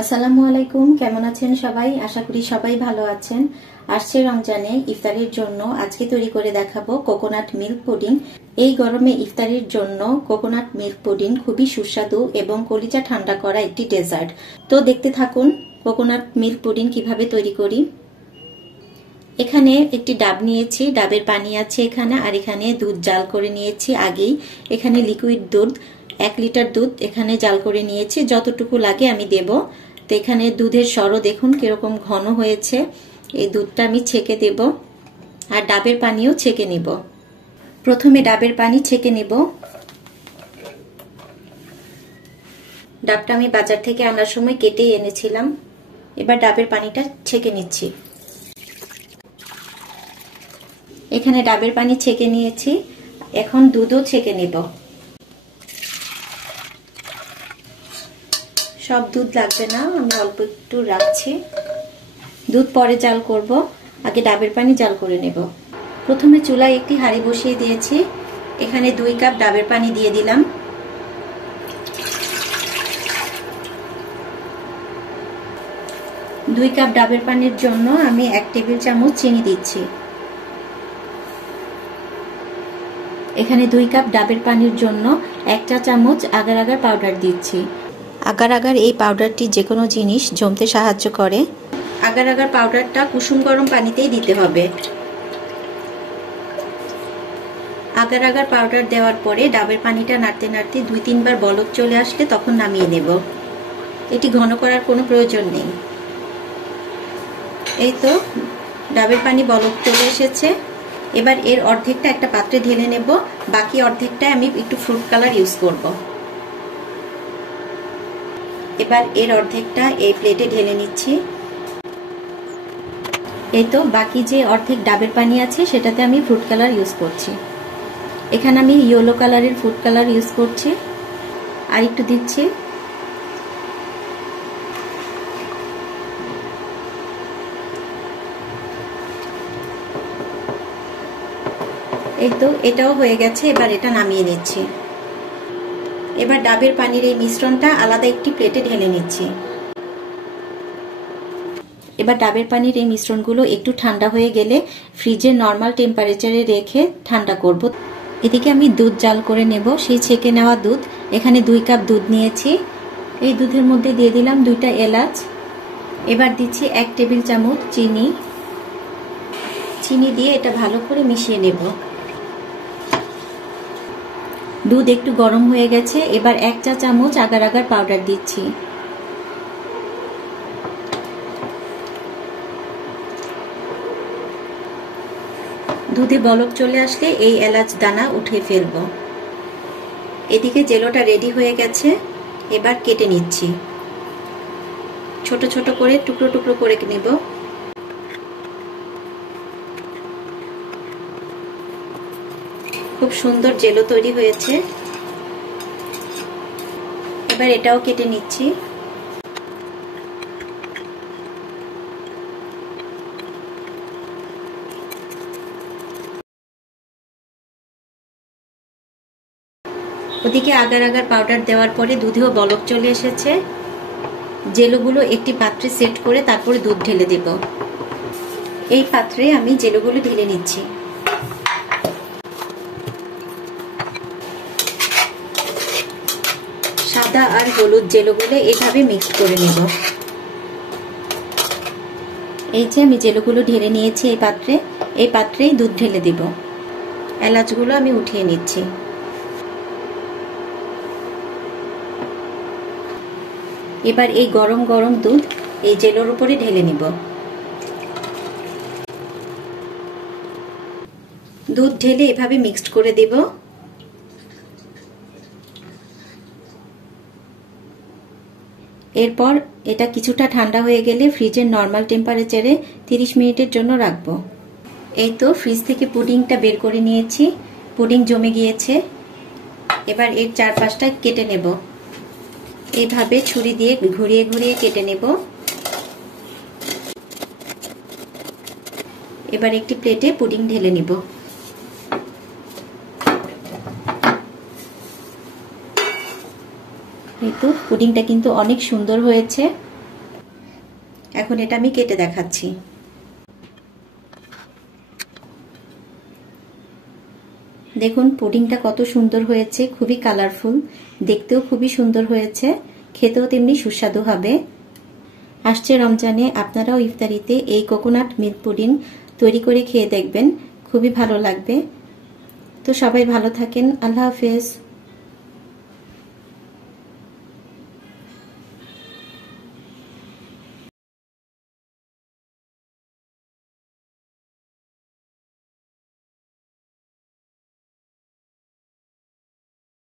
আসসালামু আলাইকুম, কেমন আছেন সবাই? আশা করি সবাই ভালো আছেন। আসছে রমজানে ইফতারের জন্য আজকে তৈরি করে দেখাবো কোকোনাট মিল্ক পুডিং। এই গরমে ইফতারের জন্য কোকোনাট মিল্ক পুডিং খুবই সুস্বাদু এবং কলিজা ঠান্ডা করা একটি ডেজার্ট। তো দেখতে থাকুন কোকোনাট মিল্ক পুডিং কিভাবে তৈরি করি। এখানে একটি ডাব নিয়েছি, ডাবের পানি আছে এখানে, আর এখানে দুধ জাল করে নিয়েছি আগেই। এখানে লিকুইড দুধ 1 লিটার দুধ এখানে জাল করে নিয়েছি, যতটুকু লাগে আমি দেব। তো এখানে দুধের সরও দেখুন কিরকম ঘন হয়েছে। এই দুধটা আমি ছেঁকে দেব, আর ডাবের পানিও ছেঁকে নিব। প্রথমে ডাবের পানি ছেঁকে নেব। ডাবটা আমি বাজার থেকে আনার সময় কেটেই এনেছিলাম। এবার ডাবের পানিটা ছেঁকে নিচ্ছি। এখানে ডাবের পানি ছেঁকে নিয়েছি, এখন দুধও ছেঁকে নেব। সব দুধ লাগবে না, আমি অল্প একটু রাখছি। দুধ পরে জাল করব, আগে ডাবের পানি জাল করে নেব। প্রথমে চুলায় একটি হাঁড়ি বসিয়ে দিয়েছি। এখানে 2 কাপ ডাবের পানি দিয়ে দিলাম। দুই কাপ ডাবের পানির জন্য আমি 1 টেবিল চামচ চিনি দিচ্ছি। এখানে 2 কাপ ডাবের পানির জন্য 1 চা চামচ আগার আগার পাউডার দিচ্ছি। আগার আগার এই পাউডারটি যে কোনো জিনিস জমতে সাহায্য করে। আগার আগার পাউডারটা কুসুম গরম পানিতেই দিতে হবে। আগার আগার পাউডার দেওয়ার পরে ডাবের পানিটা নাড়তে নাড়তে 2-3 বার বলক চলে আসলে তখন নামিয়ে নেব। এটি ঘন করার কোনো প্রয়োজন নেই। এই তো ডাবের পানি বলক চলে এসেছে। এবার এর অর্ধেকটা একটা পাত্রে ঢেলে নেব, বাকি অর্ধেকটা আমি একটু ফ্রুট কালার ইউজ করব। এবার এর অর্ধেকটা এই প্লেটে ঢেলে নিচ্ছি। এই তো বাকি যে অর্ধেক ডাবের পানি আছে সেটাতে আমি ফ্রুট কালার ইউজ করছি। এখানে আমি ইয়েলো কালারের ফুড কালার ইউজ করছি, আর একটু দিচ্ছি। এই তো এটাও হয়ে গেছে, এবার এটা নামিয়ে নিচ্ছি। এবার ডাবের পানির এই মিশ্রণটা আলাদা একটি প্লেটে ঢেলে নিচ্ছি। এবার ডাবের পানির এই মিশ্রণগুলো একটু ঠান্ডা হয়ে গেলে ফ্রিজের নরমাল টেম্পারেচারে রেখে ঠান্ডা করব। এদিকে আমি দুধ জাল করে নেব, সেই ছেঁকে নেওয়া দুধ। এখানে 2 কাপ দুধ নিয়েছি। এই দুধের মধ্যে দিয়ে দিলাম 2টা এলাচ। এবার দিচ্ছি 1 টেবিল চামচ চিনি। চিনি দিয়ে এটা ভালো করে মিশিয়ে নেব। দুধ একটু গরম হয়ে গেছে, এবার 1 চা চামচ আগার আগার পাউডার দিচ্ছি। দুধে বলক চলে আসলে এই এলাচ দানা উঠে ফেলব। এদিকে জেলোটা রেডি হয়ে গেছে, এবার কেটে নিচ্ছি। ছোট ছোট করে টুকরো টুকরো করে নেব। খুব সুন্দর জেলো তৈরি হয়েছে। এবার এটাও কেটে নিচ্ছি। ওদিকে আগার আগার পাউডার দেওয়ার পরে দুধেও বলক চলে এসেছে। জেলোগুলো একটি পাত্রে সেট করে তারপরে দুধ ঢেলে দেব। এই পাত্রে আমি জেলোগুলো ঢেলে নিচ্ছি। সাদা আর হলুদ জেলোগুলো এইভাবে মিক্স করে নেব। এই যে আমি জেলোগুলো ঢেলে নিয়েছি এই পাত্রে। এই পাত্রেই দুধ ঢেলে দেব। এলাচগুলো আমি উঠিয়ে নিচ্ছি। এবার এই গরম গরম দুধ এই জেলোর উপরে ঢেলে নিব। দুধ ঢেলে এভাবে মিক্সড করে দেব। এরপর এটা কিছুটা ঠান্ডা হয়ে গেলে ফ্রিজের নরমাল টেম্পারেচারে 30 মিনিটের জন্য রাখবো। এই তো ফ্রিজ থেকে পুডিংটা বের করে নিয়েছি। পুডিং জমে গিয়েছে। এবার এর চারপাশটা কেটে নেব। এইভাবে ছুরি দিয়ে ঘুরিয়ে ঘুরিয়ে কেটে নেব। এবার একটি প্লেটে পুডিং ঢেলে নিব। এই তো পুডিংটা কিন্তু অনেক সুন্দর হয়েছে। এখন এটা আমি কেটে দেখাচ্ছি। দেখুন পুডিংটা কত সুন্দর হয়েছে, খুবই কালারফুল, দেখতেও খুবই সুন্দর হয়েছে, খেতেও তেমনি সুস্বাদু হবে। আসছে রমজানে আপনারাও ইফতারিতে এই কোকোনাট মিল্ক পুডিং তৈরি করে খেয়ে দেখবেন, খুবই ভালো লাগবে। তো সবাই ভালো থাকেন, আল্লাহ হাফেজ।